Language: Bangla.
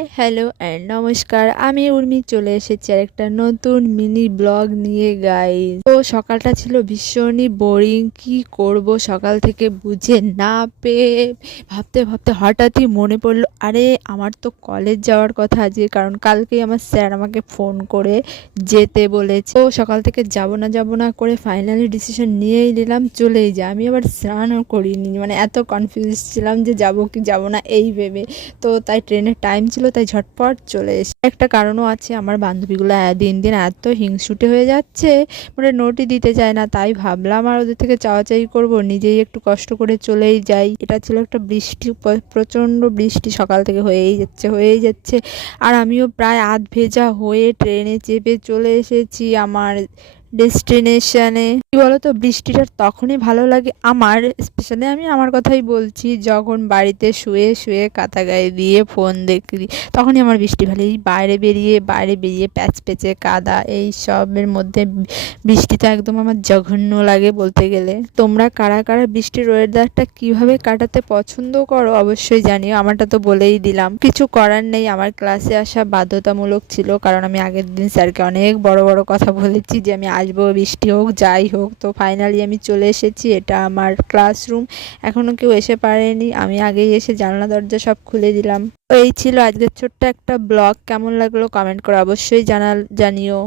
হাই হ্যালো অ্যান্ড নমস্কার, আমি উর্মি চলে এসেছি আর একটা নতুন মিনি ব্লগ নিয়ে গাইস। তো সকালটা ছিল ভীষণই বোরিং, কি করব সকাল থেকে বুঝে না পেয়ে ভাবতে ভাবতে হঠাৎই মনে পড়লো, আরে আমার তো কলেজ যাওয়ার কথা আজকে, কারণ কালকেই আমার স্যার আমাকে ফোন করে যেতে বলেছে। তো সকাল থেকে যাব না করে ফাইনালি ডিসিশন নিয়েই নিলাম চলেই যা। আমি আবার স্নানও করিনি, মানে এত কনফিউজ ছিলাম যে যাব কি যাব না এই ভেবে। তো তাই ট্রেনের টাইম ছিল, তাই ঝটপট চলে এসে। একটা কারণও আছে, আমার বান্ধবীগুলো দিন দিন এত হিংসুটে হয়ে যাচ্ছে, মানে নোটই দিতে চায় না। তাই ভাবলাম আর ওদের থেকে চাওয়াচাই করব, নিজেই একটু কষ্ট করে চলেই যাই। এটা ছিল একটা বৃষ্টি, প্রচণ্ড বৃষ্টি সকাল থেকে হয়েই যাচ্ছে। আর আমিও প্রায় আধ ভেজা হয়ে ট্রেনে চেপে চলে এসেছি আমার ডেস্টিনেশনে। কি বলতো, বৃষ্টিটা তখনই ভালো লাগে আমার, স্পেশালি আমি আমার কথাই বলছি, যখন বাড়িতে শুয়ে শুয়ে কাঁথা গায়ে দিয়ে ফোন দেখি, তখনই আমার বৃষ্টি ভালো। এই বাইরে বেরিয়ে প্যাচ পেঁচে কাদা এই সবের মধ্যে বৃষ্টিটা একদম আমার জঘন্য লাগে বলতে গেলে। তোমরা কারা কারা বৃষ্টির ওয়েদারটা কিভাবে কাটাতে পছন্দ করো অবশ্যই জানিও। আমারটা তো বলেই দিলাম, কিছু করার নেই, আমার ক্লাসে আসা বাধ্যতামূলক ছিল, কারণ আমি আগের দিন স্যারকে অনেক বড় বড় কথা বলেছি যে আমি আসবো, বৃষ্টি হোক যাই হোক। তো ফাইনালি আমি চলে এসেছি, এটা আমার ক্লাসরুম। এখনো কেউ এসে পারেনি, আমি আগেই এসে জানলা দরজা সব খুলে দিলাম। তো এই ছিল আজকের ছোট্ট একটা ব্লগ। কেমন লাগলো কমেন্ট করে অবশ্যই জানিও।